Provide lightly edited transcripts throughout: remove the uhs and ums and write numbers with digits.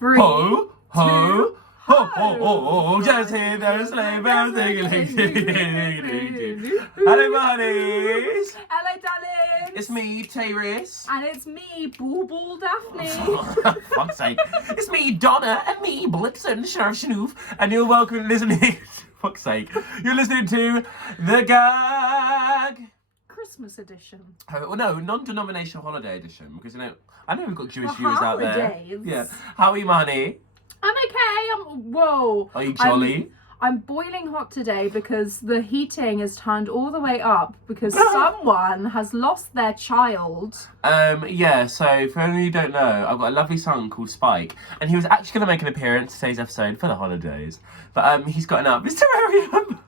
3, Ho, ho, 2, ho, ho, ho, ho, just hear those sleigh bells ding-a-ling. Hello, my honeys. Hello, darling. It's me, Tayris. And it's me, Boo Daphne. Fuck's sake. It's me, Donna, and me, Blitzen, Sheriff Schnoof, and you're welcome to listening. Fuck's sake. You're listening to The Gag. Christmas edition. Oh, well, no, non-denominational holiday edition, because, you know, I know we've got Jewish For viewers out there. holidays. Yeah. How are you, honey? I'm okay. Whoa. Are you jolly? I'm boiling hot today because the heating is turned all the way up because someone has lost their child. Yeah, so for anyone who don't know, I've got a lovely son called Spike, and he was actually going to make an appearance in today's episode for the holidays, but he's gotten up his terrarium.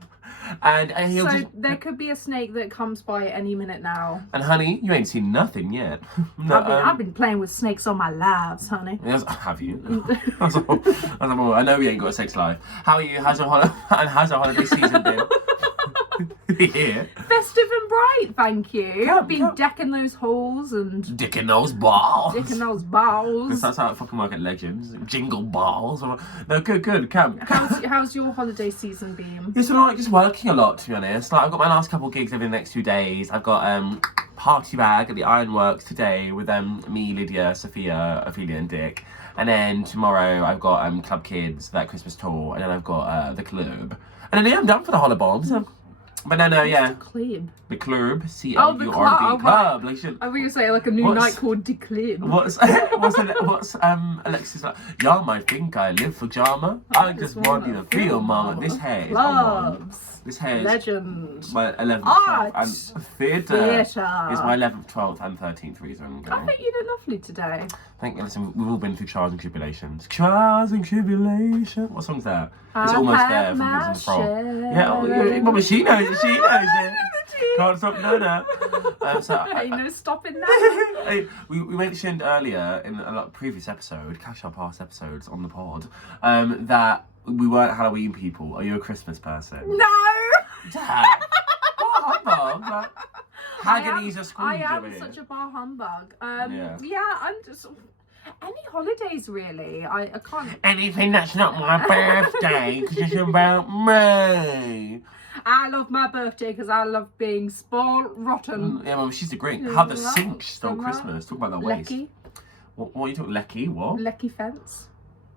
And he'll So just... there could be a snake that comes by at any minute now. And honey, you ain't seen nothing yet. No, I've been playing with snakes all my lives, honey. Yes, have you? I know we ain't got a sex life. How are you? How's your holiday season been? Yeah. Festive and bright, thank you. Come, I've been come. decking those halls and Dicking those balls. dicking those balls. That's how it fucking work at Legends. Jingle balls. No, good. Come. How's your holiday season been? It's been alright, just working a lot, to be honest. Like, I've got my last couple of gigs over the next 2 days. I've got Party Bag at the Ironworks today with me, Lydia, Sophia, Ophelia and Dick. And then tomorrow I've got Club Kids, that Christmas tour. And then I've got the club. And then yeah, I'm done for the holobombs. But no, yeah. Club. The club, C-L-U-R-B, Oh, the club. club. Like, shit. I was going to say like a new night called The Club. What's Alexis like? Y'all might think I live for drama. I just want you to feel, mama. This hair is Clubs. This hair is Legend. my 11th, Art. 12th, and theatre is my 11th, 12th, and 13th reason. I think you did lovely today. Thank you. Listen, we've all been through trials and tribulations. Trials and tribulations. What song's that? It's I almost have there from my Vincent Frog. share. Yeah, Mama, she knows it. She knows it. Can't stop, no. So Ain't no stopping that. Hey, we mentioned earlier in a previous episode, catch our past episodes on the pod, that we weren't Halloween people. Are you a Christmas person? No. Dad, oh, humbug. Like, Haggany's a school. I am such a bar humbug. Yeah, I'm just any holidays really. I can't. Anything that's not my birthday, because it's about me. I love my birthday because I love being spoiled rotten. Yeah, Mum, she's the great. How the Cinch stole Christmas. Talk about the waste. Lecky. What are you talking? Lecky? What? Lecky fence.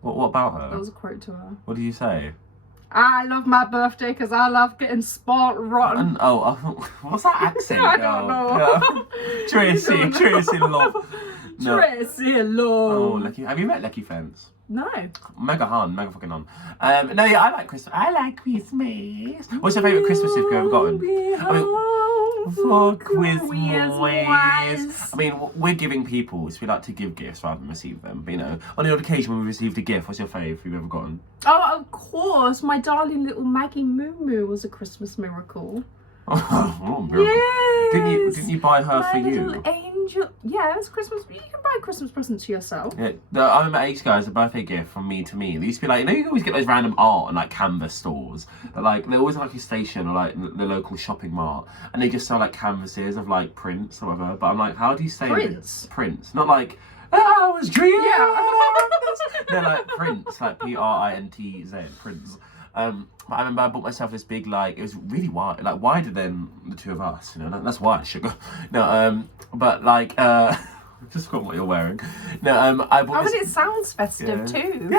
What about her? That was a quote to her. What did you say? I love my birthday because I love getting spoiled rotten. What's that accent? I don't know. Tracy love. No. Tracy love. Oh, Lecky. Have you met Lecky Fence? No. Mega fucking on. No, yeah, I like Christmas. I like Christmas. What's your favourite Christmas gift you've ever gotten? I mean, for Christmas. I mean, we're giving people, so we like to give gifts rather than receive them. But, you know, on the odd occasion when we received a gift, what's your favourite you've ever gotten? Oh, of course. My darling little Maggie Moo Moo was a Christmas miracle. Oh, miracle. Yes. Didn't you buy her for you? Little angel. Yeah, it was Christmas. You can buy a Christmas present to yourself. Yeah, I remember ages ago as a birthday gift from me to me. They used to be like, you know, you always get those random art and like canvas stores. But, like, they're always like a station or like the local shopping mart, and they just sell like canvases of like prints or whatever. But I'm like, how do you say Prints? Prints, not like I was dreaming. Yeah. They're like prints, like Printz, prints. But I remember I bought myself this big, like, it was really wide, like wider than the two of us, you know, that's why sugar. No, but like, just forgot what you're wearing. No, I bought Oh, this. and it sounds festive too.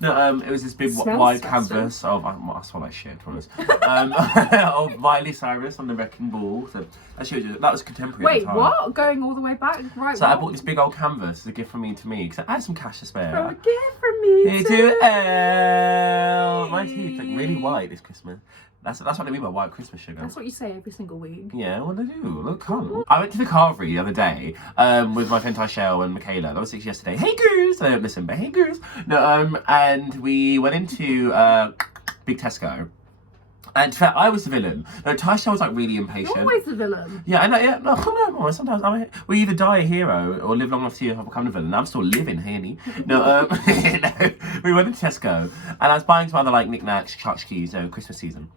No, it was this big Smells wide festive. canvas of, I smell like shit, to be honest, of Miley Cyrus on the Wrecking Ball. So that was contemporary at Wait, the time. what? Going all the way back? Right. So I bought this big old canvas as a gift from me to me, because I had some cash to spare. From a gift from me to Elle. My teeth look really white this Christmas. That's what I mean by white Christmas sugar. That's what you say every single week. Yeah, well I do. Look, come. I went to the carvery the other day with my friend Tyshell and Michaela. That was yesterday. Hey girls! I don't listen, but hey girls. No, and we went into Big Tesco. And in fact, I was the villain. No, Tyshell was like really impatient. You're always the villain. Yeah, I know. Yeah, no. Sometimes we either die a hero or live long enough to become a villain. I'm still living, honey. No, no, we went to Tesco and I was buying some other like knickknacks, tchotchkes, Christmas season.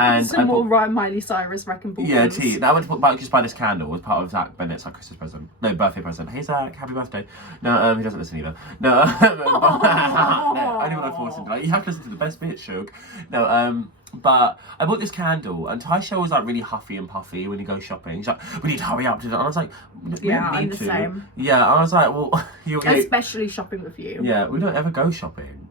And some more Miley Cyrus wrecking balls. Yeah, tea. I went to just buy this candle as part of Zach Bennett's Christmas present. No, birthday present. Hey Zach, happy birthday. No, he doesn't listen either. No, no, only when I force him to. Like, you have to listen to the best bit, Shug. No, but I bought this candle, and Taisha was like really huffy and puffy when you go shopping. She's like, "We need to hurry up to do it." And I was like, "We don't need to." Same. Yeah, I was like, "Well, you're gonna..." Especially shopping with you. Yeah, we don't ever go shopping.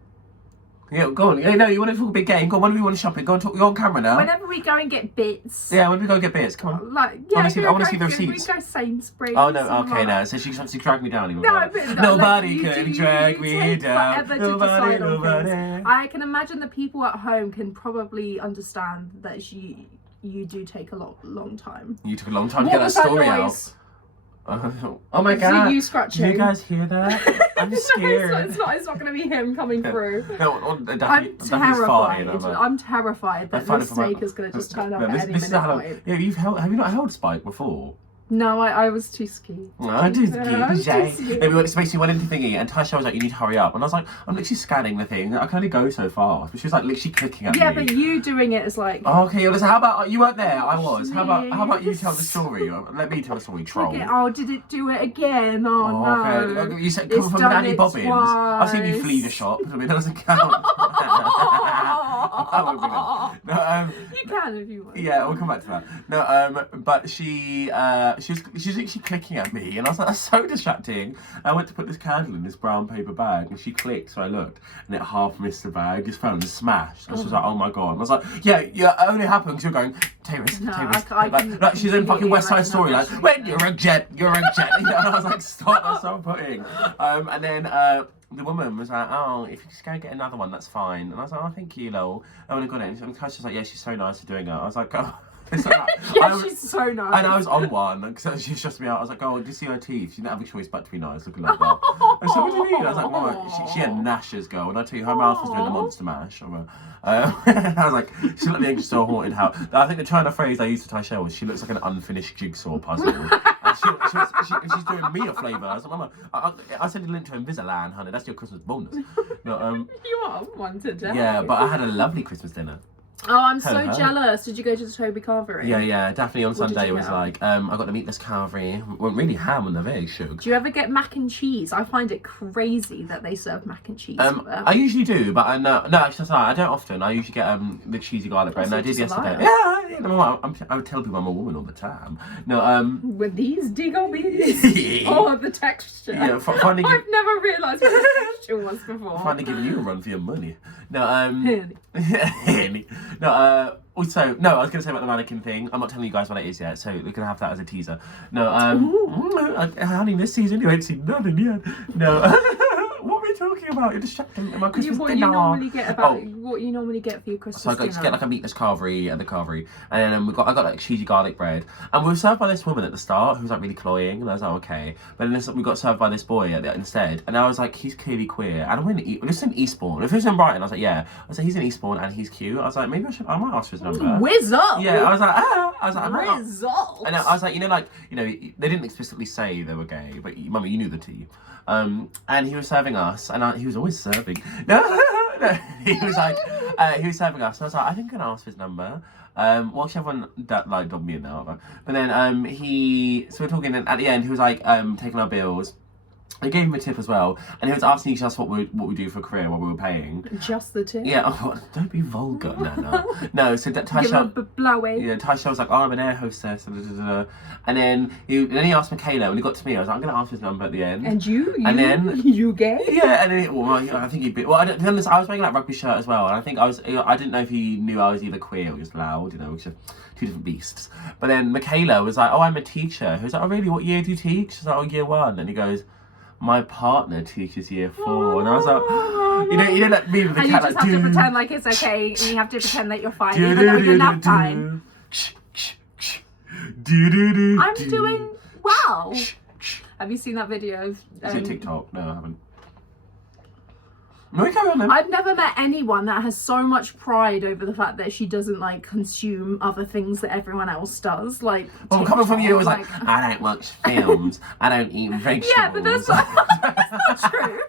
Yeah, go on. Yeah, no, you want to talk a big game? Go on, when do we want to shopping? Go on, talk. You're on camera now. Whenever we go and get bits. Yeah, when we go get bits, come on. Like, yeah, I want to see the receipts. We go Sainsbury's. Oh no, okay, no. So she wants to drag me down. No, but nobody can drag me down. Nobody. I can imagine the people at home can probably understand that you do take a long time. You took a long time to get that story out. Oh my god! So you scratching? Do you guys hear that? I'm scared. No, it's not going to be him coming through. No, I'm terrified. I'm terrified that this snake is going to just turn up at any minute. Yeah, have you not held Spike before? No, I was too scared. I do It's basically went into thingy, and Tasha was like, "You need to hurry up," and I was like, "I'm literally scanning the thing. I can only go so fast." But she was like, literally clicking at me. Yeah, but you doing it is like. Oh, okay, well, listen, how about you weren't there? I was. How about you tell the story? Let me tell the story, troll. Oh, did it do it again? Oh no. Okay. You said come from Nanny Bobbins. I've seen you flee the shop. I mean, that doesn't count. I won't bring it. No, you can if you want. Yeah, we'll come back to that. No, but she was literally clicking at me, and I was like, that's so distracting. I went to put this candle in this brown paper bag, and she clicked, so I looked, and it half missed the bag, just fell and smashed. And she was like, oh my god. And I was like, yeah, it only happened because you're going, Tayris. Like, she's in fucking West Side Story, like, when you're a jet. You know, and I was like, stop, that's so putting. And then the woman was like, oh, if you just go and get another one, that's fine. And I was like, oh, thank you, lol. I would have got it. And Tasha was like, yeah, she's so nice for doing it. I was like, oh. Yeah, she's so nice. And I was on one, because she stressed me out. I was like, oh, do you see her teeth? She didn't have a choice but to be nice, looking like that. And so, what do you mean? I was like, Mama, she had gnashes, girl. And I tell you, her mouth was doing the monster mash. I was like, she looked like just so haunted house. I think the China phrase I used to Taisha was, she looks like an unfinished jigsaw puzzle. And she's doing me a flavour. I was like, Mama, I sent a link to Invisalign, honey. That's your Christmas bonus. No, you are one today. Yeah, but I had a lovely Christmas dinner. Oh, I'm so jealous. Did you go to the Toby Carvery? Yeah. Daphne on Sunday was like, I got to meet this carvery. Went really ham on the very Shug. Do you ever get mac and cheese? I find it crazy that they serve mac and cheese. I usually do, but no, actually, I don't often. I usually get the cheesy garlic bread, and I did yesterday. Yeah, I would tell people I'm a woman all the time. No, with these diggle bees. Oh, the texture. Yeah, I've never realised what the texture was before. Finally giving you a run for your money. No, No, also, no, I was going to say about the mannequin thing. I'm not telling you guys what it is yet, so we're going to have that as a teaser. No, honey, this season you ain't seen nothing yet. No, what are we talking about? You're distracting my Christmas dinner. What you normally get for your Christmas dinner. So I got to get like a meatless carvery at the carvery, and then I got like cheesy garlic bread, and we were served by this woman at the start who was like really cloying, and I was like, okay, but then we got served by this boy instead, and I was like, he's clearly queer, and we're just in Eastbourne. If it was in Brighton, I was like, yeah, I was like, he's in Eastbourne and he's cute. I was like, maybe I might ask for his number. Whiz up. Yeah, I was like, whiz up. And I was like, they didn't explicitly say they were gay, but Mummy, you knew the tea. And he was serving us, and he was always serving. No, he was like, he was serving us. And I was like, I think I'm gonna ask for his number. Watch everyone dobbed me in now. But then so we're talking, and at the end he was like taking our bills. I gave him a tip as well, and he was asking us what we do for a career while we were paying. Just the tip? Yeah, don't be vulgar. No. So Tasha, yeah, Tasha was like, oh, I'm an air hostess, and then he asked Michaela. When he got to me, I was like, I'm gonna ask his number at the end. And you gay? Yeah, and then I think he'd be. Well, I was wearing like rugby shirt as well, and I think I didn't know if he knew I was either queer or just loud, which are two different beasts. But then Michaela was like, oh, I'm a teacher. He was like, oh really? What year do you teach? She's like, oh, year 1. And he goes, my partner teaches year 4, and I was like, you know that meme with the cat, you just have to pretend like it's okay, and you have to pretend that you're fine, even though you're not fine. I'm doing well. Have you seen that video? Is it TikTok? No, I haven't. No, carry on then. I've never met anyone that has so much pride over the fact that she doesn't like consume other things that everyone else does. Like, well, coming from you, it was like, I don't watch films, I don't eat vegetables. Yeah, but that's not true.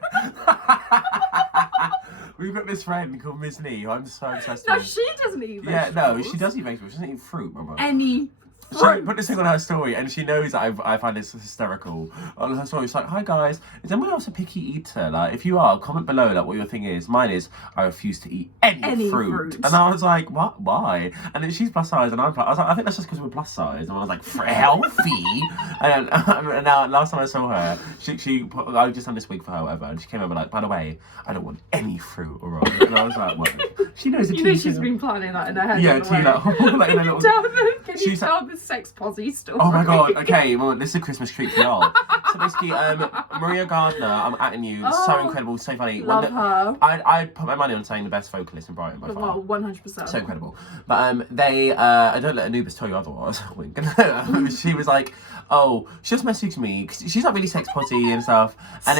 We've got this friend called Miss Lee, who I'm so obsessed No, with. she doesn't eat Yeah, vegetables. no, she does eat vegetables. She doesn't eat fruit, Mama. Any She fruit. put this thing on her story, and she knows that I find this hysterical. On her story, she's like, "Hi guys, is anyone else a picky eater? Like, if you are, comment below like what your thing is. Mine is I refuse to eat any fruit." And I was like, "What? Why?" And then she's plus size, and I'm plus. I was like, "I think that's just because we're plus size." And I was like, "Healthy." and now, last time I saw her, I just done this wig for her, whatever, and she came over like, "By the way, I don't want any fruit, alright?" And I was like, "What?" She knows the You know she's been planning that in her head. Yeah, all the tea way. like in a little. Can you tell the sex posy story? Oh my god, okay, well, this is a Christmas treat for y'all. So basically, Maria Gardner, I'm atting you, so incredible, so funny. Love her. I'd put my money on saying the best vocalist in Brighton by far. Well, 100%. So incredible. But they, I don't let Anubis tell you otherwise, wink. She was like, oh, she just messaged me, 'cause she's not really sex posy and stuff. And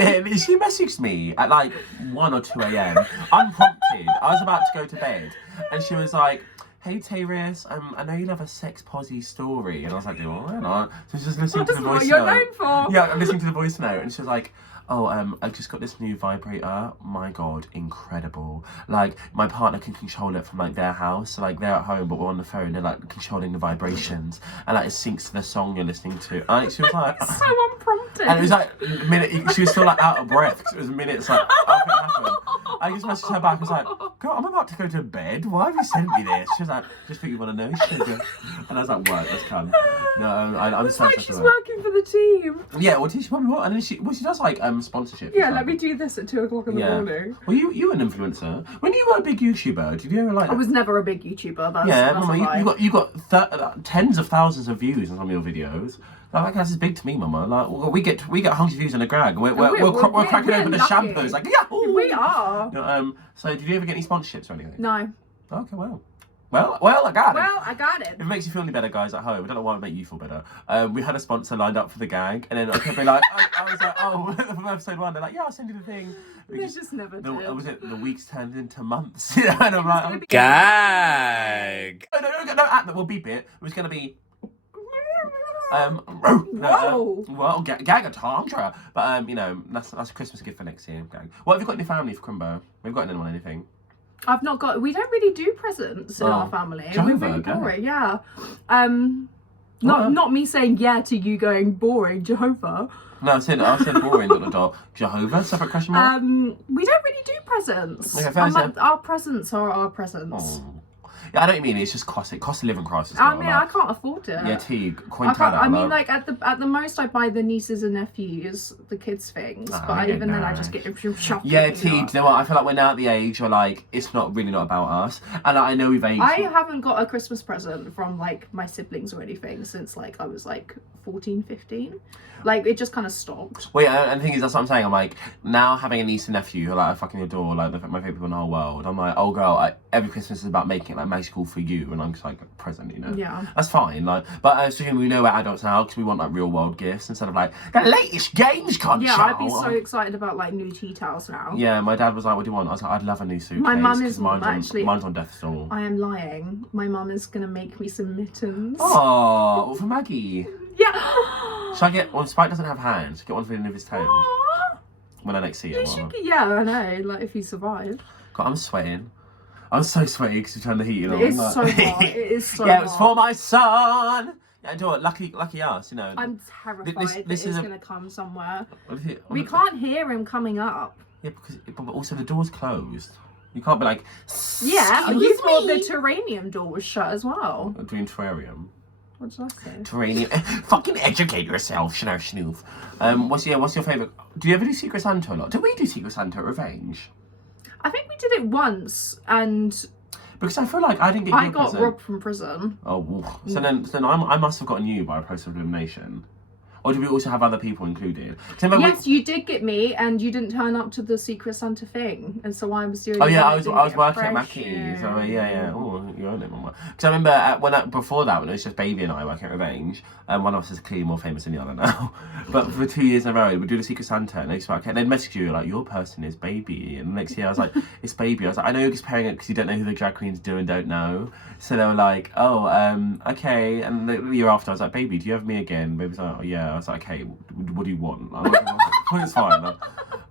then she messaged me at like 1 or 2 a.m. unprompted. I was about to go to bed. And she was like, "Hey Tayris, I know you love a sex posy story." And I was like, "Oh, why not?" So she's just listening to the voice note. You're known for. Yeah, I'm listening to the voice note, and she was like, "Oh, I just got this new vibrator. My God, incredible! Like, my partner can control it from like their house. So like they're at home, but we're on the phone. They're like controlling the vibrations, and like it syncs to the song you're listening to." And she was like, so unprompted. and it was like a minute. She was still like out of breath because it was minutes like after it happened. I just messaged her back. I was like, "Girl, I'm about to go to bed. Why have you sent me this?" She was like, "Just think you want to know, sugar." And I was like, "What? That's cunt." No, I'm it's so like obsessed she's with her. working for the team. Yeah, well, she probably will. And then she does like sponsorship. Yeah, let me do this at 2 o'clock in the morning. Well, you an influencer. When you were a big YouTuber, did you ever like? I was never a big YouTuber. That's, yeah, that's Mama, you got tens of thousands of views on some of your videos. Like, that's big to me, Mama. Like, we get 100 views on a grag. We're cracking open the lucky. shampoos. Like, yahoo! We are. No, so did you ever get any sponsorships or anything? No. Okay, well, I got it. Well, I got it. If it makes you feel any better, guys, at home, I don't know why it would make you feel better. We had a sponsor lined up for the gag, and then I kept being like, I was like, oh, from episode 1, they're like, yeah, I'll send you the thing. They just never did. Was it the weeks turned into months? You know, and I'm like, oh, Gag. No, we'll beep it. It was going to be... Whoa. Well, gag-a-tantra. But, you know, that's a Christmas gift for next year. Gag. What have you got in your family for Crumbo? We've got anyone anything? I've not got. We don't really do presents in our family. We're really boring. Yeah. Not me saying yeah to you going boring, Jehovah. No, I said boring. Jehovah? Separate question mark. We don't really do presents. Okay, our presents are our presents. Oh. Yeah, I know what you mean. It's just cost of living crisis. I mean, I can't afford it. Yeah, I mean, like at the most, I buy the nieces and nephews the kids things, but even then, I just get them from shopping. Yeah, T. Do you know what? I feel like we're now at the age where like it's not about us, and I know we've aged. I haven't got a Christmas present from like my siblings or anything since like I was like 14, 15. Like it just kind of stopped. Well, yeah, and the thing is, that's what I'm saying. I'm like, now having a niece and nephew who are like fucking adore, like my favorite people in the whole world. I'm like, oh girl, every Christmas is about making it like magical for you, and I'm just like a present, you know. Yeah. That's fine. Like, but assuming we know we're adults now because we want like real world gifts instead of like the latest games console. Yeah, I'd be so excited about like new tea towels now. Yeah, my dad was like, "What do you want?" I was like, "I'd love a new suitcase." My mum is mine's on death's door. I am lying. My mum is gonna make me some mittens. Oh, for Maggie. Yeah. Should I get one? Spike doesn't have hands. Get one for the end of his tail. When I next see him. Yeah, I know. Like if you survive. God, I'm sweating. I'm so sweaty because you turned the heat on. It is so hot. It is so yeah, hot. it was for my son. Yeah, do it. Lucky us, you know. I'm terrified this that is it's going to come somewhere. We can't hear him coming up. Yeah, but also the door's closed. You can't be like. Yeah, and you thought the terranium door was shut as well. Doing terrarium. What did I say? Terranium. Fucking educate yourself, Schnoof. What's your favourite? Do you ever do Secret Santa a lot? Did we do Secret Santa at Revenge? I think we did it once, and because I feel like I didn't get you a present. I got robbed from prison. Oh, so then I must have gotten you by a process of elimination. Or did we also have other people included? Yes, you did get me, and you didn't turn up to the Secret Santa thing, and so I was doing. Oh yeah, I was working at Mackey's. So yeah. Oh, you own it, Mama. Because I remember before that, when it was just Baby and I working at Revenge, one of us is clearly more famous than the other now. But for 2 years in a row, we'd do the Secret Santa, and they'd message you like, your person is Baby, and the next year I was like, it's Baby. I was like, I know you're comparing it because you don't know who the drag queens do and don't know. So they were like, oh, okay. And the year after, I was like, Baby, do you have me again? Baby was like, oh yeah. I was like, okay, what do you want? I'm like, well, it's fine.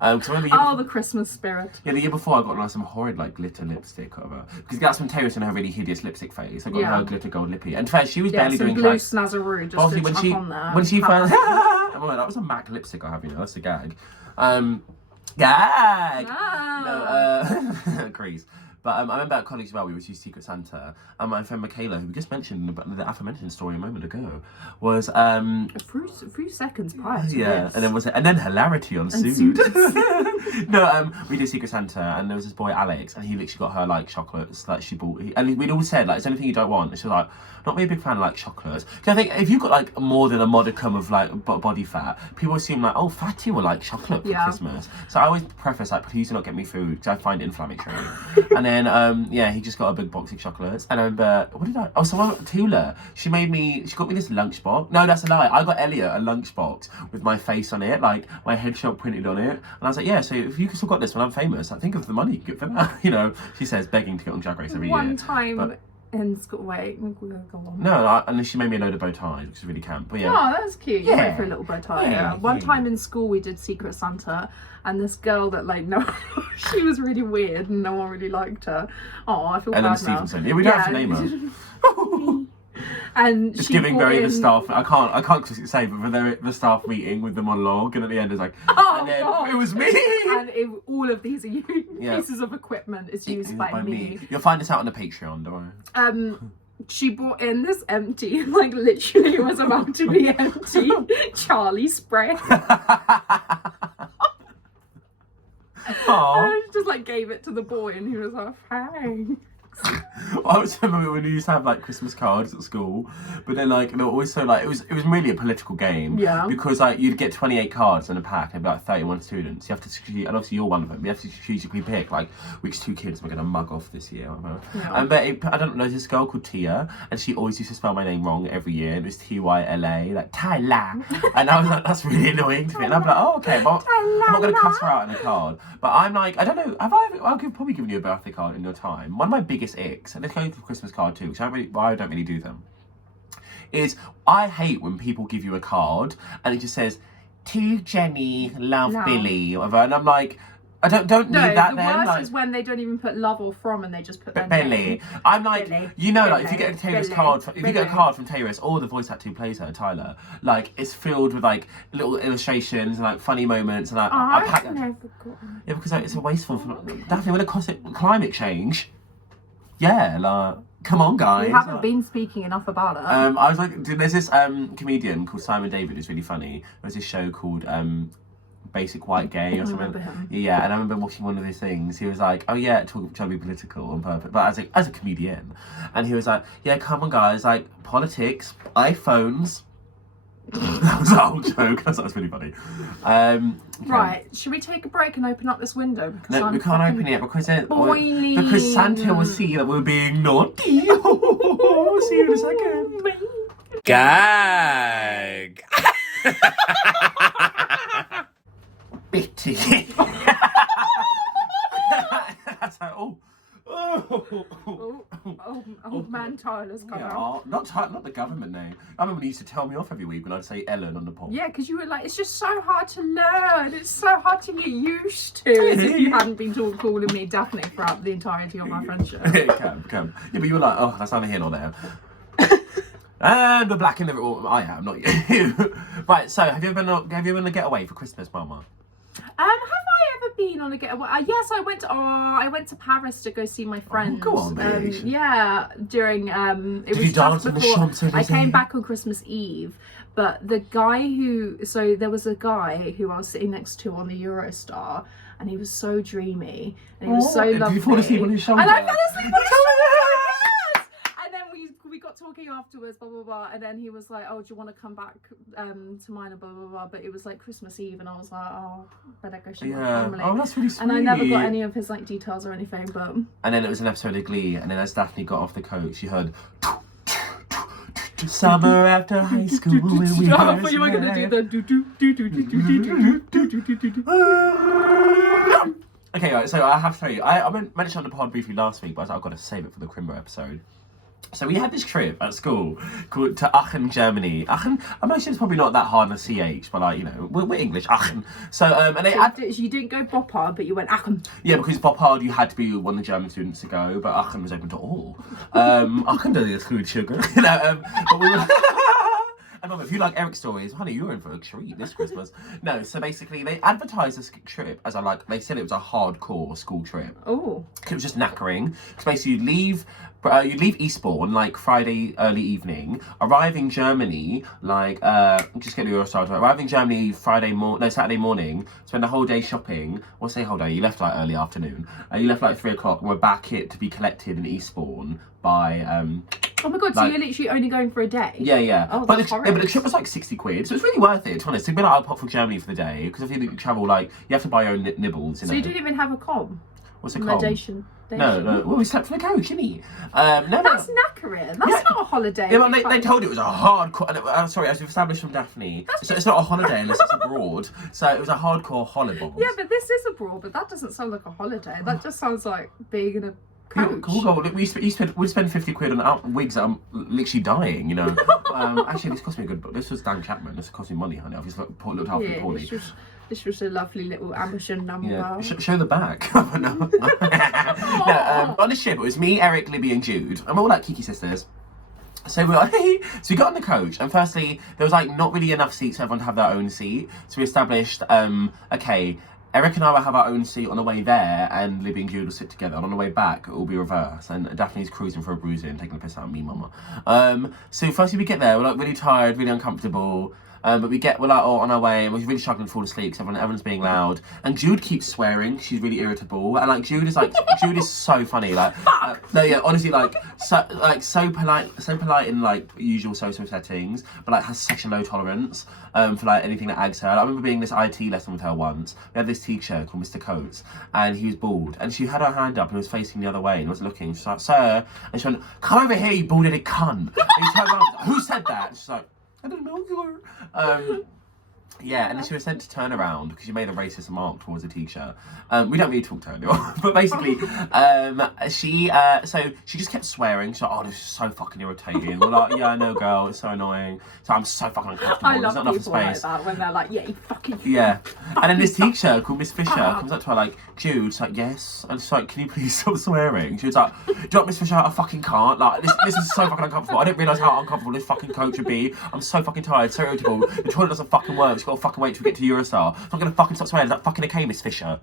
Cause I remember the Christmas spirit. Yeah, the year before I got like some horrid like glitter lipstick or whatever. Because that's when Tayris in her really hideous lipstick phase. I got her glitter gold lippy. And in fact, she was barely doing blue snazaroo just to chuck on there. When she found oh, that was a MAC lipstick I have, you know, that's a gag. Gag! No, Crease. But I remember at college as well, we would use Secret Santa, and my friend Michaela, who we just mentioned about the aforementioned story a moment ago, was a few seconds prior to this. and then hilarity ensued. No, we did Secret Santa, and there was this boy Alex, and he literally got her like chocolates, like she bought, and we'd all said like, is there anything you don't want? And she was like, not really a big fan of like chocolates. Because I think if you've got like more than a modicum of like body fat, people assume like, oh, fatty will like chocolate for Christmas. So I always preface like, please do not get me food because I find it inflammatory. And then he just got a big box of chocolates. And I remember, Tula, she got me this lunchbox. No, that's a lie. I got Elliot a lunchbox with my face on it, like my headshot printed on it. And I was like, yeah, so if you still got this when I'm famous, I think of the money you get for that. You know, she says, begging to get on Drag Race every year. One time in school, wait, go on. No, and she made me a load of bow ties, which is really camp. But yeah. Oh, that's cute. You went for a little bow tie. One time in school, we did Secret Santa, and this girl that like she was really weird, and no one really liked her. Oh, I feel bad now. Stevenson. Yeah, we don't have to name her. And it's giving very the staff. I can't say, but for the staff meeting with the monologue, and at the end it's like, and then it was me. And all of these pieces of equipment is used by me. You'll find this out on the Patreon, don't worry. She brought in this empty, like literally it was about to be empty Charlie spray. I just like gave it to the boy, and he was like, thanks. I always remember when we used to have like Christmas cards at school, but then like they were always so like it was really a political game. Yeah. Because like you'd get 28 cards in a pack and be like 31 students. You have to, and obviously you're one of them. You have to strategically pick like which 2 kids we're gonna mug off this year. Yeah. But I don't know. There's this girl called Tia, and she always used to spell my name wrong every year. It was Tyla, like Tyla, and I was like, that's really annoying to me. And I'm like, oh okay, well, I'm not gonna cuss her out in a card. But I'm like, I don't know. I've probably given you a birthday card in your time. One of my biggest icks, and let's go for Christmas card too, because I don't really do them, is I hate when people give you a card and it just says, to Jenny, love Billy, or whatever, and I'm like, I don't need that then. The worst is when they don't even put love or from, and they just put their Billy. name. I'm like, you know, like if you get a Tayris card, if you get a card from Tayris, or the voice actor who plays her, Tyler, like it's filled with like little illustrations and like funny moments, and like I've never forgotten. Yeah, because like, it's a wasteful. Daphne, when it costs climate change. Yeah, like, come on, guys. We haven't been speaking enough about it. I was like, there's this comedian called Simon David who's really funny. There's this show called Basic White Gay or something. Yeah, and I remember watching one of his things. He was like, oh yeah, trying to be political on purpose, but as a comedian. And he was like, yeah, come on, guys, like politics, iPhones. That was our whole joke. That was really funny. Right, should we take a break and open up this window? No, we can't open it because Santa will see that we're being naughty. See you in a second. Gag. Bitty. That's like, old man Tyler's come out. Not the government name. I remember when he used to tell me off every week when I'd say Ellen on the pod. Yeah, because you were like, it's just so hard to learn. It's so hard to get used to. As if you hadn't been calling me Daphne throughout the entirety of my friendship. Come. Yeah, but you were like, oh, that's neither here nor there. And we're black in the room. I am, not you. Right, so have you ever been on a getaway for Christmas, Mama? Have I ever been on a getaway? Yes, I went to Paris to go see my friends. Oh, go on, bitch. Yeah, during Did you dance on the Champs-Élysées? I came back on Christmas Eve, but there was a guy who I was sitting next to on the Eurostar, and he was so dreamy, and he was so lovely. Did you fall asleep on his shoulder? And I fell asleep on his shoulder. And then we got talking afterwards, blah blah blah, and then he was like, "Oh, do you want to come back to mine?" And blah blah blah. But it was like Christmas Eve, and I was like, "Oh, better go see my family." Oh, that's really sweet. And I never got any of his like details or anything. But and then it was an episode of Glee, and then as Daphne got off the coach, she heard summer after high school. I thought you were gonna do the do. Okay, right, so I have to tell you, I mentioned on the pod briefly last week, but I've got to save it for the Crimber episode. So we had this trip at school called to Aachen, Germany. Aachen, I'm actually it's probably not that hard to CH, but like, you know, we're English, Aachen. So, and they had... You didn't go Boppard, but you went Aachen. Yeah, because Boppard, you had to be one of the German students to go, but Aachen was open to all. Aachen does it good sugar. You know, but we were... And if you like Eric's stories, honey, you're in for a treat this Christmas. No, so basically they advertised this trip as they said it was a hardcore school trip. Oh. It was just knackering. Because basically you'd leave Eastbourne like Friday early evening, arrive in Germany like just get the Eurostar. Arrive in Germany Saturday morning, spend the whole day shopping. Well, say whole day. You left like early afternoon. You left like 3 o'clock. And we're back here to be collected in Eastbourne by Oh my god! So you're literally only going for a day? Yeah. Oh, but that's the trip was like 60 quid, so it's really worth it. To be honest, to be like, I'll pop from Germany for the day because I think you travel like you have to buy your own nibbles. So you didn't even have a com? What's a com? Accommodation. No. Well, we slept in the coach, didn't we? That's knackering. That's not a holiday. Yeah, well, they told it was a hardcore. Sorry, as we've established from Daphne, it's not a holiday unless it's abroad. So it was a hardcore holiday. Yeah, but this is abroad, but that doesn't sound like a holiday. That just sounds like being in a coach. Cool. Look, we spend 50 quid on wigs that I'm literally dying, you know. Actually, this cost me a good. This was Dan Chapman. This cost me money, honey. I've just looked after it poorly. This was a lovely little Amazon number. Yeah. Show the back. No. On the ship, it was me, Eric, Libby, and Jude, and we're all like Kiki sisters. So we got on the coach, and firstly, there was like not really enough seats for everyone to have their own seat. So we established, okay, Eric and I will have our own seat on the way there, and Libby and Jude will sit together. And on the way back, it will be reversed. And Daphne's cruising for a bruising, taking the piss out of me, mama. So firstly, we get there, we're like really tired, really uncomfortable. But we're like all on our way, and we're really struggling to fall asleep because everyone's being loud. And Jude keeps swearing; she's really irritable. And like Jude is so funny. Like, no, yeah, honestly, like so polite in like usual social settings, but like has such a low tolerance for like anything that aggs her. Like, I remember being in this IT lesson with her once. We had this teacher called Mr. Coates, and he was bald, and she had her hand up and was facing the other way and was looking. She's like, "Sir," and she went, "Come over here, you bald-headed cunt." And he turned around, "Who said that?" And she's like, "I don't know, you're..." Yeah, and then she was sent to turn around because she made a racist remark towards the teacher. We don't really talk to her anymore, but basically, she just kept swearing. She's like, "Oh, this is so fucking irritating." We're like, "Yeah, I know, girl, it's so annoying." So I'm so fucking uncomfortable. I love There's not people enough space. like that when they're like, "Yeah, you fucking..." Yeah, and then this teacher called Miss Fisher comes up to her like, "Jude," she's like, "Yes," and she's like, "Can you please stop swearing?" She was like, "Do you know what, Miss Fisher? I fucking can't. Like, this is so fucking uncomfortable. I didn't realise how uncomfortable this fucking coach would be. I'm so fucking tired, so irritable. The toilet doesn't fucking work. She's got to fucking wait till we get to Eurostar. So I'm gonna fucking stop swearing. Is that fucking okay, Miss Fisher?"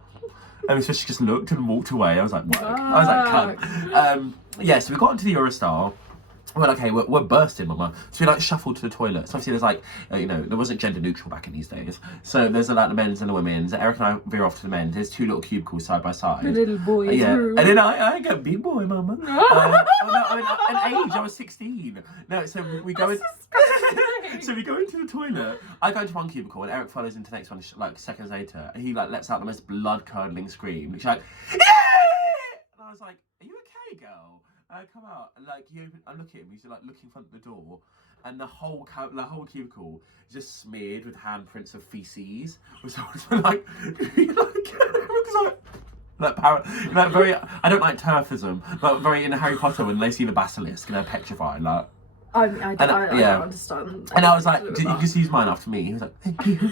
And Miss Fisher just looked and walked away. I was like, "What?" I was like, "Cunt." Yeah, so we got into the Eurostar. We're like, "Okay, we're bursting, mama." So we like shuffled to the toilet. So obviously there's like, there wasn't gender neutral back in these days. So there's like the men's and the women's. Eric and I veer off to the men's. There's 2 little cubicles side by side. The little boys. Yeah, room. and then I got big boy, mama. An age, I was 16. No, so we go in. So we go into the toilet. I go into one cubicle, and Eric follows into the next one like seconds later, and he like lets out the most blood curdling scream. She's like, "Yeah!" And I was like, "Are you okay, girl?" Come out, and like I look at him. He's like looking in front of the door, and the whole cubicle is just smeared with handprints of feces. So I was like, like very. I don't like turfism, but very in Harry Potter when they see the basilisk and they're petrified, like. I don't understand. And I was like, "You can use mine after me." He was like, "Thank you."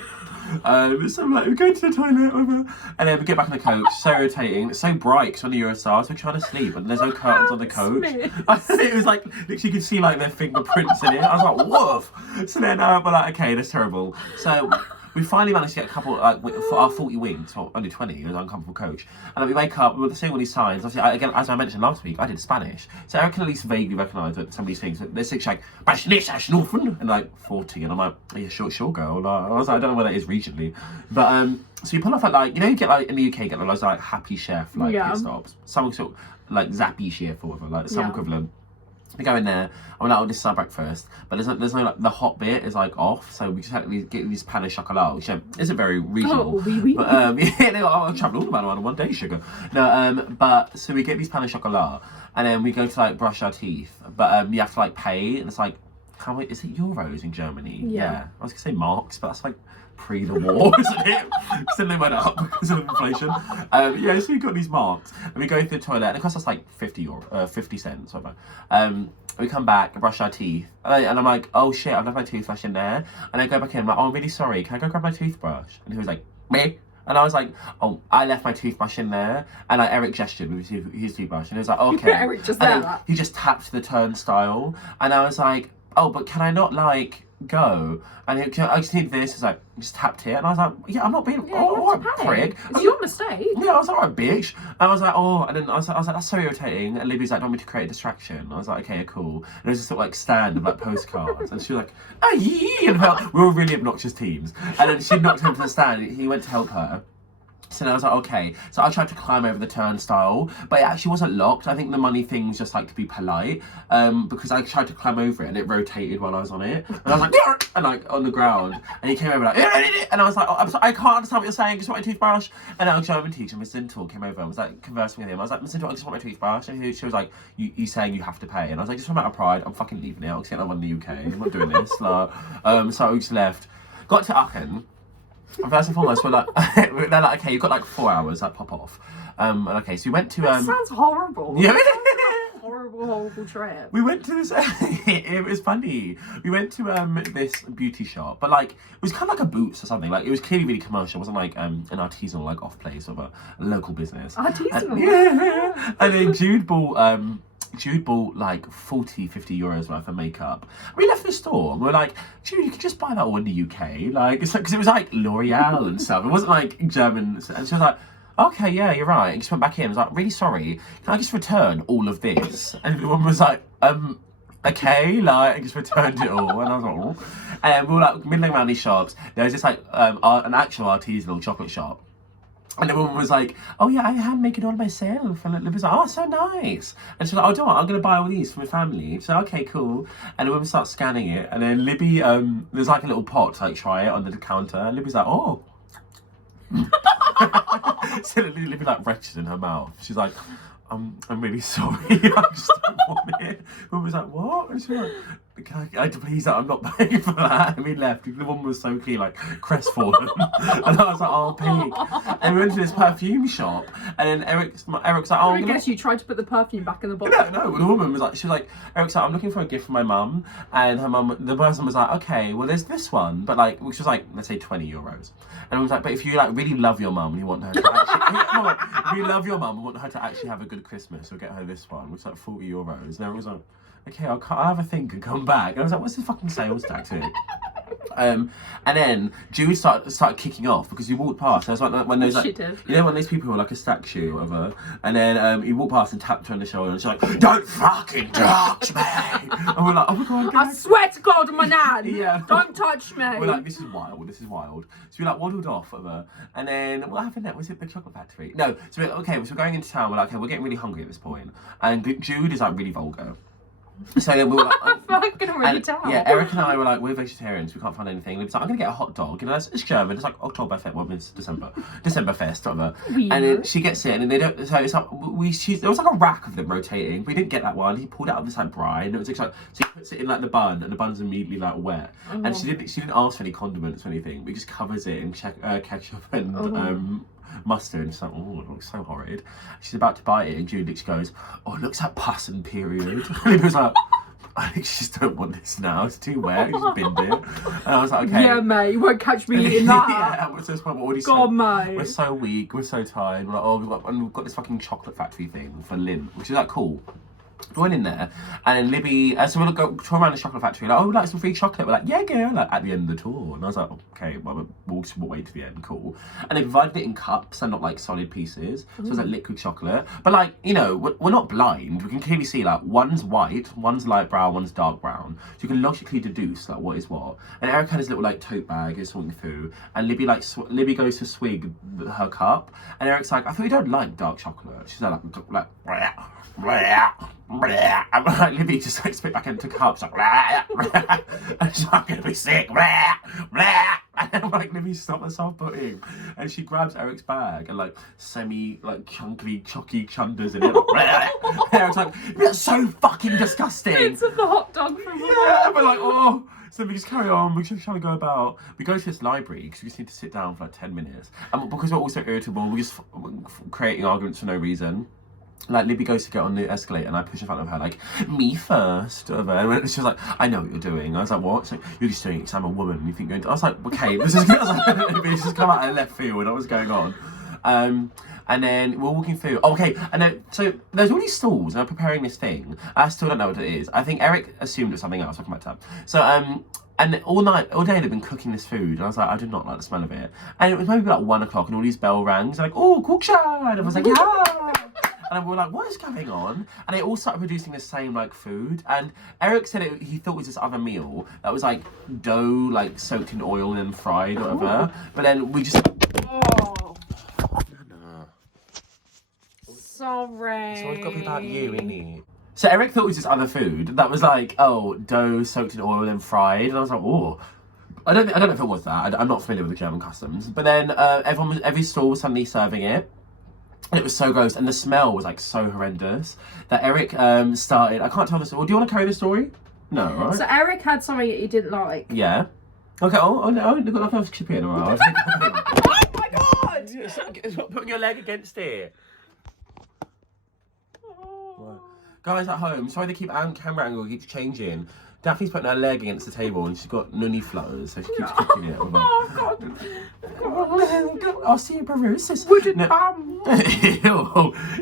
So I'm like, we go to the toilet, whatever. And then we get back in the coach, so irritating. It's so bright because on the Eurostar, so we're trying to sleep, and there's no curtains on the coach. It was like, literally you could see like their fingerprints in it. I was like, "Woof." So then we're like, "Okay, that's terrible." So we finally managed to get a couple, for our 40 wings, well, only 20, it was an uncomfortable coach. And then we wake up, we're seeing all these signs. Obviously, again, as I mentioned last week, I did Spanish. So I can at least vaguely recognise that some of these things, there's things like, and like 40, and I'm like, "Yeah, sure, girl." Like, I was like, I don't know where that is regionally. But, so you pull off like, you get like, in the UK, get those like Happy Chef, like pit stops. Some sort of, like Zappy Chef or whatever, like some equivalent. We go in there, and we're like, "Oh, this is our breakfast," but there's no like, the hot bit is like off, so we just have to get this pan of chocolat, which isn't very regional. Oh, oui. But I'll travel all about it on one day, sugar. No, but so we get these pan of chocolat, and then we go to like brush our teeth, but you have to like pay, and it's like, is it euros in Germany? Yeah. I was gonna say marks, but that's like pre the war, isn't it? So then they went up because of inflation. Yeah, so we got these marks, and we go through the toilet, and it costs us like 50 cents, whatever. We come back, brush our teeth, and I'm like, oh shit, I've left my toothbrush in there. And I go back in, I'm like, oh, I'm really sorry, can I go grab my toothbrush? And he was like, me? And I was like, oh, I left my toothbrush in there. And like Eric gestured with his toothbrush, and he was like, okay. Eric just and there. he just tapped the turnstile, and I was like, oh, but can I not like go? And I just need this. It's like, just tapped it, and I was like, yeah, I'm not being, All right, prick. It's your mistake. Yeah, I was like, alright, bitch. And I was like, oh, and then I was like, that's so irritating. And Libby's like, don't want me to create a distraction. I was like, okay, cool. And it was just sort of like stand of like postcards, and she was like, ah, yee, and we were really obnoxious teams. And then she knocked him to the stand. He went to help her. So then I was like, okay. So I tried to climb over the turnstile, but it actually wasn't locked. I think the money thing was just like to be polite, because I tried to climb over it and it rotated while I was on it. And I was like, yeah! And like on the ground. And he came over like, yeah! And I was like, oh, I'm sorry, I can't understand what you're saying. Just want my toothbrush. And our German teacher, Miss Zintal, came over and was like conversing with him. I was like, Miss Zintal, I just want my toothbrush. And she was like, you saying you have to pay? And I was like, just from out of pride, I'm fucking leaving it. I'll get another one in the UK. I'm not doing this. Like, so I just left. Got to Aachen. First and foremost, they're like, okay, you've got like 4 hours, like pop off. And okay, so we went to That sounds horrible. Yeah. Horrible trip. We went to this. It was funny. We went to this beauty shop, but like it was kind of like a Boots or something. Like it was clearly really commercial. It wasn't like an artisanal like off place of a local business. Artisanal. Yeah. And then Jude bought like 40, 50 euros worth of makeup. We left the store and we were like, Jude, you could just buy that all in the UK. Like, it's like, because it was like L'Oreal and stuff. It wasn't like German. And she was like, okay, yeah, you're right. And just went back in. I was like, really sorry. Can I just return all of this? And the woman was like, okay, like, I just returned it all. And I was like, oh. And we were like middling around these shops. There was just like an actual artisanal chocolate shop. And the woman was like, oh yeah, I hand make it all myself. And Libby was like, oh, so nice. And she was like, oh, don't worry, I'm going to buy all these for my family. So, okay, cool. And the woman starts scanning it. And then Libby, there's like a little pot to like try it under the counter. And Libby's like, oh. So Libby like retches in her mouth. She's like, I'm really sorry. I just don't want it. The woman was like, what? And she was like, can I please, I'm not paying for that. And we left. The woman was so clear, like crestfallen. And I was like, oh, pig. And we went to this perfume shop. And then Eric's like, oh, I guess you tried to put the perfume back in the bottle. No, the woman was like, she was like, Eric's like, I'm looking for a gift for my mum. And her mum, the person was like, okay, well, there's this one. But like, which was like, let's say 20 euros. And I was like, but if you like really love your mum and you want her to actually, if you love your mum and want her to actually have a good Christmas, you'll get her this one, which is like 40 euros. And everyone was like, okay, I'll have a think and come back. And I was like, what's this fucking sales tactic? And then Jude started kicking off because he walked past. There was like when those like, you know, when those people were like a statue of her, and then he walked past and tapped her on the shoulder and she's like, "Don't fucking touch me!" And we're like, "Oh my god!" I swear to God, my nan, yeah, don't touch me. We're like, "This is wild. This is wild." So we like waddled off of her, and then what happened next? Was it the chocolate factory? No. So we're like, okay, so we're going into town. We're like, okay, we're getting really hungry at this point, and Jude is like really vulgar. So then we were like, fucking really tell. Yeah, Eric and I were like, we're vegetarians, we can't find anything. And he was like, I'm gonna get a hot dog. You know, it's German, it's like Oktoberfest, well, it's Decemberfest, whatever. Weird. And then she gets it, and they don't. So it's like there was like a rack of them rotating. We didn't get that one. He pulled out of this like brine. And it was like, so he puts it in like the bun, and the bun's immediately like wet. Oh. And she didn't ask for any condiments or anything. We just covers it in ketchup and mustard. It's like, oh, it looks so horrid. She's about to bite it, and Jude just goes, oh, it looks like pus and period. And he was like, I just don't want this now. It's too wet. It's binned it. And I was like, okay. Yeah, mate, you won't catch me eating that. Yeah, we're so smart. Mate. We're so weak. We're so tired. We're like, oh, we've got this fucking chocolate factory thing for Lynn, which is like cool. We went in there, and then Libby, so we'll go tour around the chocolate factory, like, oh, we'd like some free chocolate. We're like, yeah, girl, like, at the end of the tour. And I was like, okay, well, we'll wait to the end, cool. And they provided it in cups and not, like, solid pieces. So it's like liquid chocolate. But, like, you know, we're not blind. We can clearly see, like, one's white, one's light brown, one's dark brown. So you can logically deduce, like, what is what. And Eric had his little, like, tote bag, is sorting through. And Libby, like, Libby goes to swig her cup. And Eric's like, I thought you don't like dark chocolate. She's like, and like Libby just like spit back into cups like and she's like, I'm gonna be sick. And then like Libby stopped herself putting, and she grabs Eric's bag and like semi like chocky chunders in it. And Eric's like, that's so fucking disgusting. It's the hot dog from yeah, and we're like, oh. So we just carry on. We're just trying to go about. We go to this library because we just need to sit down for like 10 minutes. And because we're all so irritable, we're just creating arguments for no reason. Like, Libby goes to get on the escalator and I push in front of her, like, me first. And she was like, I know what you're doing. I was like, what? She's like, you're just doing it because I'm a woman and you think you're into... I was like, okay, this is just come out of left field. What was going on? And then we're walking through. Oh, okay, and then so there's all these stalls and I'm preparing this thing. I still don't know what it is. I think Eric assumed it was something else. I'll come back to that. So and all day they've been cooking this food, and I was like, I did not like the smell of it. And it was maybe like 1 o'clock, and all these bell rang. Like, oh, cookshine! And I was like, yeah. And we were like, what is going on? And they all started producing the same like food. And Eric said he thought it was this other meal that was like dough, like soaked in oil and then fried or whatever. But then we just. Oh. Sorry. So it's got to be about you, innit? So Eric thought it was this other food that was like, oh, dough soaked in oil and fried. And I was like, oh. I don't know if it was that. I'm not familiar with the German customs. But then every stall was suddenly serving it. And it was so gross, and the smell was like so horrendous that Eric started. I can't tell the story. Do you want to carry the story? No, right? So Eric had something that he didn't like. Yeah. Okay. Oh no! Look, like I was chipping. Alright. Oh my god! Stop putting your leg against it. Oh. Guys at home, sorry the camera angle keeps changing. Daphne's putting her leg against the table and she's got nunny flows, so she keeps cooking it. Oh god! I'll see you, Bruce. Wooden bum.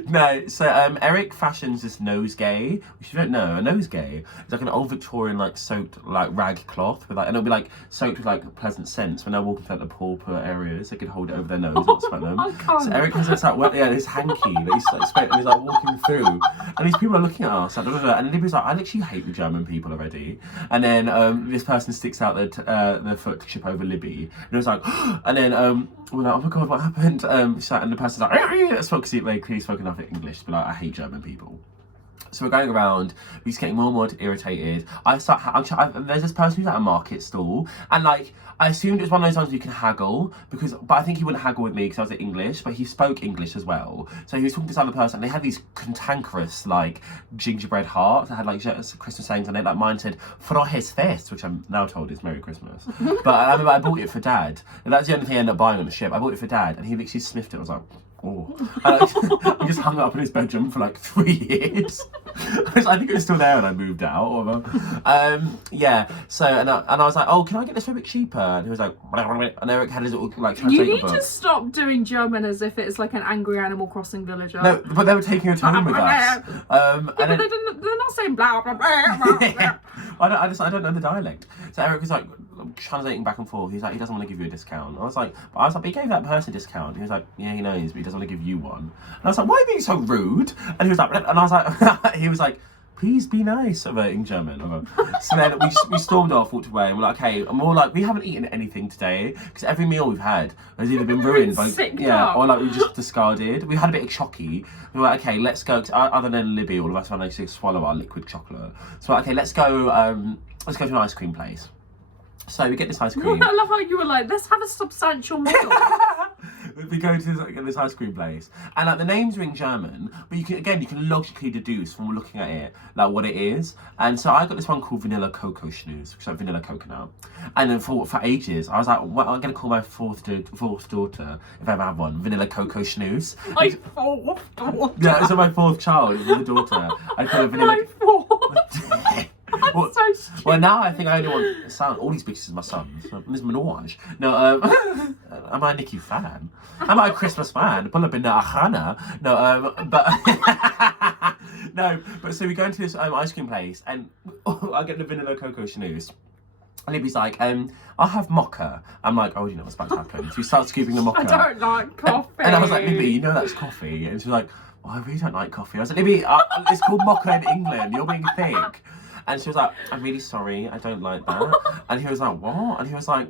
No, so Eric fashions this nosegay, which you don't know. A nosegay is like an old Victorian like soaked like rag cloth with like, and it'll be like soaked with like pleasant scents when they're walking through like, the pauper areas. They can hold it over their nose and not smell them. I can't. So Eric has this like this hanky that he's like spent and he's like walking through, and these people are looking at us like, and Libby's like, I literally hate the German people already. And then this person sticks out their foot to chip over Libby, and it was like, and then we're like, oh my god, what happened? And the person's like, that's because they clearly spoke enough English, but like, I hate German people. So we're going around, we're just getting more and more irritated. There's this person who's at a market stall, and like, I assumed it was one of those times where you can haggle, but I think he wouldn't haggle with me because I was English, but he spoke English as well. So he was talking to this other person, and they had these cantankerous, like, gingerbread hearts that had, like, Christmas sayings on it. Like, mine said, Frohes Fest, which I'm now told is Merry Christmas. But I remember I bought it for Dad, and that's the only thing I ended up buying on the ship. I bought it for Dad, and he literally sniffed it. I was like, oh. I just hung it up in his bedroom for like 3 years. I think it was still there when I moved out. Or yeah. So and I was like, oh, can I get this for a bit cheaper? And he was like, and Eric had his little like translator You need book. to stop doing German as if it's like an angry Animal Crossing villager. No, but they were taking a tone with us. Yeah, but they're not saying blah blah blah blah. Blah. I don't know the dialect. So Eric was like translating back and forth. He's like, he doesn't want to give you a discount. I was like, but he gave that person a discount. He was like, yeah, he knows, but he doesn't want to give you one. And I was like, why are you being so rude? And he was like, and I was like, he was like, please be nice, in German. So then we stormed off, walked away, and we're like, okay, and we're all like, we haven't eaten anything today because every meal we've had has either been ruined by or like we just discarded. We had a bit of chocky. We were like, okay, let's go. Other than Libby, all of us managed to swallow our liquid chocolate. So we're like, okay, let's go to an ice cream place. So we get this ice cream. I love how you were like, let's have a substantial meal. We go to this ice cream place, and like the names are in German, but you can logically deduce from looking at it like what it is. And so I got this one called vanilla cocoa schnooze, which is like vanilla coconut. And then for ages, I was like, well, I'm gonna call my fourth daughter, if I ever have one, vanilla cocoa schnooze. My fourth daughter. Yeah, so my fourth child was a daughter. I call her vanilla. My fourth. Well, so stupid. Well, now I think I only want a son. All these bitches are my sons. Miss Minaj. No, am I a Nicki fan? Am I a Christmas fan? Pull up in the Ahana. No, but no. But so we go into this ice cream place, and I get the vanilla cocoa schnooze. And Libby's like, I'll have mocha. I'm like, oh, you know what's about to happen. So we start scooping the mocha. I don't like coffee. And I was like, Libby, you know that's coffee. And she's like, oh, I really don't like coffee. I was like, Libby, it's called mocha in England. You're being thick. And she was like, I'm really sorry, I don't like that. And he was like, what? And she's like,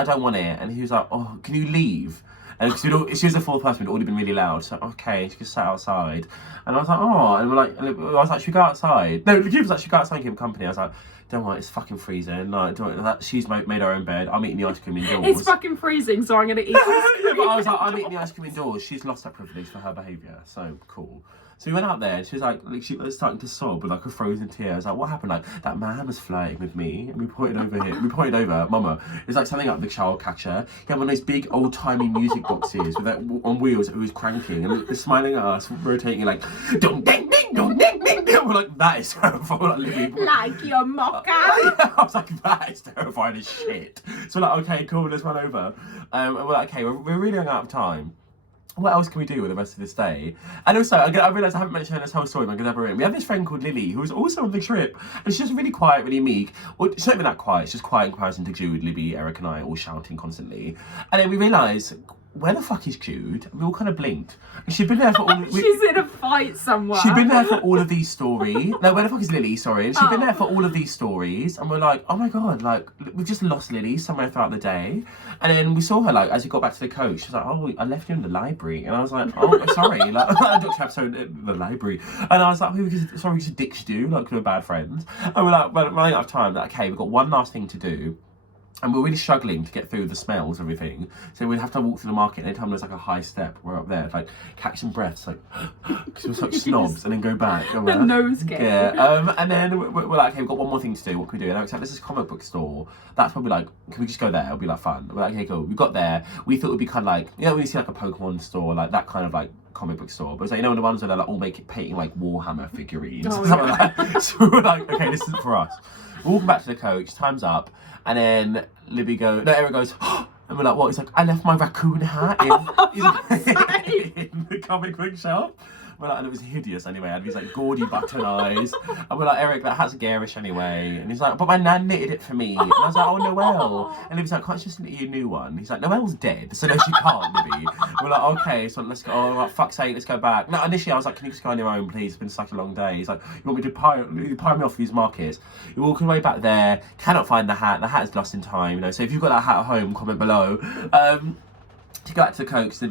I don't want it. And he was like, oh, can you leave? And she was the fourth person, we'd already been really loud. So, okay, she just sat outside. And I was like, oh, and I was like, should we go outside? No, the kid was like, should we go outside and keep company? I was like, don't worry, it's fucking freezing. No, don't worry, she's made her own bed. I'm eating the ice cream indoors. It's fucking freezing, so I'm gonna eat. Yeah, but I was like, I'm eating the ice cream indoors. She's lost that privilege for her behaviour. So cool. So we went out there and she was like she was starting to sob with like a frozen tear. I was like, what happened? Like, that man was flirting with me. And we pointed over here. We pointed over, Mama. It was like something like the child catcher. He had one of those big old timey music boxes with that on wheels that was cranking and was smiling at us, rotating like, dong ding ding, dong ding ding ding. We're like, that is terrifying. Like your mocha. I was like, that is terrifying as shit. So we're like, okay, cool, let's run over. And we're like, okay, we're really running out of time. What else can we do with the rest of this day? And also, I realised I haven't mentioned this whole story in my Gazebo room. We have this friend called Lily, who was also on the trip. And she's just really quiet, really meek. Well, she's not even that quiet. She's just quiet in comparison to Jude, Libby, Eric and I all shouting constantly. And then we realised, where the fuck is Jude? And we all kind of blinked. And she'd been there for all... She's in a fight somewhere. She'd been there for all of these stories. No, where the fuck is Lily? Sorry. And she'd been there for all of these stories. And we're like, oh my God, like, we've just lost Lily somewhere throughout the day. And then we saw her, like, as we got back to the coach, she was like, oh, I left you in the library. And I was like, oh, sorry. Like, I looked episode in the library. And I was like, oh, sorry, we just ditched you, like, we're bad friends. And we're like, well, running out of time, like, okay, we've got one last thing to do. And we're really struggling to get through the smells and everything. So we'd have to walk through the market, and anytime there's like a high step, we're up there, like catch some breaths, like, because we're such snobs, and then go back. The nosegay. Yeah, and then we're like, okay, we've got one more thing to do, what can we do? And I was like, this is a comic book store. That's probably like, can we just go there? It'll be like fun. We're like, okay, cool. We got there. We thought it would be kind of like, you know, when you see like a Pokemon store, like that kind of like comic book store. But it's like, you know, the ones where they're like all painting like Warhammer figurines. Oh, something like that. So we're like, okay, this isn't for us. We're walking back to the coach, time's up. And then Eric goes, oh, and we're like, what? He's like, I left my raccoon hat in the comic book shop. We're like, and it was hideous anyway. I had these like gaudy button eyes. And we're like, Eric, that hat's garish anyway. And he's like, but my nan knitted it for me. And I was like, oh, Noelle. And he was like, can't you just knit you a new one? He's like, Noelle's dead, so no, she can't, Libby. We're like, okay, so let's go. Oh, like, fuck's sake, let's go back. No, initially I was like, can you just go on your own, please? It's been such a long day. He's like, you want me to pie me off these markets? You're walking way back there, cannot find the hat. The hat is lost in time, you know. So if you've got that hat at home, comment below. To go back to the Cokes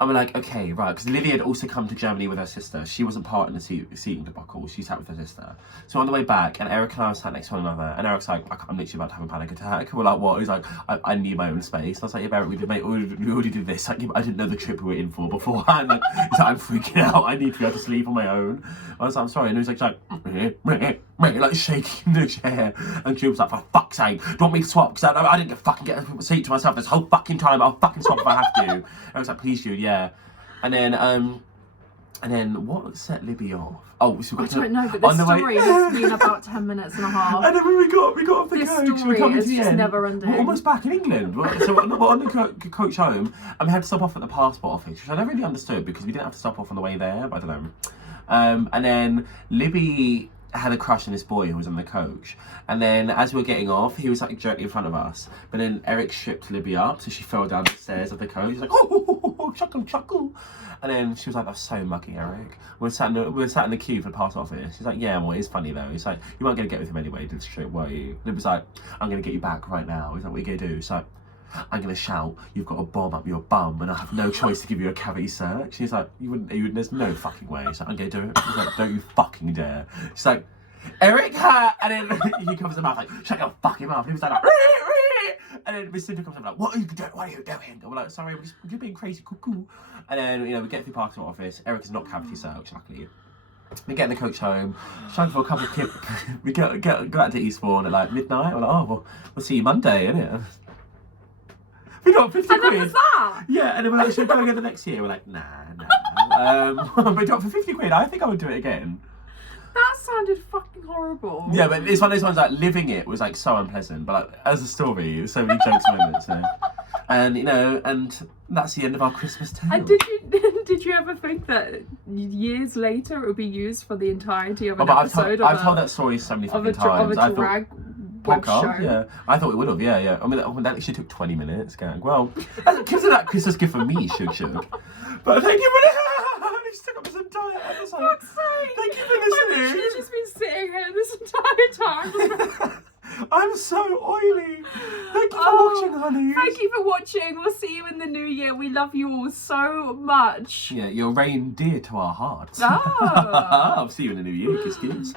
and we're like, okay, right, because Lily had also come to Germany with her sister. She wasn't part in the seating debacle. She sat with her sister. So on the way back, and Eric and I were sat next to one another, and Eric's like, I'm literally about to have a panic attack. We're like, what? He's like, I need my own space. And I was like, yeah, Eric, we already did this. Like, I didn't know the trip we were in for beforehand. Like, he's like, I'm freaking out. I need to be able to sleep on my own. I was like, I'm sorry. And he was like shaking the chair. And she was like, for fuck's sake, do you want me to swap? Because I didn't get a seat to myself this whole fucking time. I'll fucking swap if I have to. And I was like, please, Jude, yeah. And then what set Libby off? Oh, so we got I don't know, but this story has been about 10 minutes and a half. And then when we got off the coach, story we're coming is to the just end. never ending. We're almost back in England. So we're on the coach home, and we had to stop off at the passport office, which I never really understood because we didn't have to stop off on the way there. But I don't know. And then Libby had a crush on this boy who was on the coach, and then as we were getting off, he was like directly in front of us, but then Eric stripped Libby up, so she fell down the stairs of the coach. He's like, oh, chuckle. And then she was like, that's so mucky, Eric. We were sat in the queue for the pass office. He's like, yeah, well, it's funny though. He's like, you weren't gonna get with him anyway, did straight, were you? Libby's was like, I'm gonna get you back right now. He's like, what are you gonna do? So I'm gonna shout, you've got a bomb up your bum, and I have no choice to give you a cavity search. He's like, you wouldn't, there's no fucking way. He's like, I'm gonna do it. He's like, don't you fucking dare. She's like, Eric, ha! And then he comes to the mouth like, shut your fucking mouth. And he was like, and then Miss Cinder comes up like, what are you doing? What are you doing? And we're like, sorry, we're just being crazy, cuckoo. And then, you know, we get through passport office. Eric is not cavity search, luckily. We get in the coach home, trying for a couple of kids. We go out to Eastbourne at like midnight. We're like, oh, well, we'll see you Monday, innit? We got 50 quid. And that was that? Yeah, and then we're like, should we go again the next year? We're like, nah. But we got for 50 quid. I think I would do it again. That sounded fucking horrible. Yeah, but it's one of those ones like living it was like so unpleasant, but like as a story, there's so many jokes moments. You know? And you know, and that's the end of our Christmas tale. And did you ever think that years later it would be used for the entirety of an episode? I've told that story so many fucking times. Of a drag web show. Yeah, I thought it would have. Yeah. I mean, that actually took 20 minutes. Gang. Well, consider that Christmas gift for me, Shug. But thank you for you stuck up this entire episode. Fuck's sake. Thank you for listening. I've just been sitting here this entire time. I'm so oily. Thank you for watching, honey. Thank you for watching. We'll see you in the new year. We love you all so much. Yeah, you're reindeer to our hearts. Oh. I'll see you in the new year. Kiss, kiss.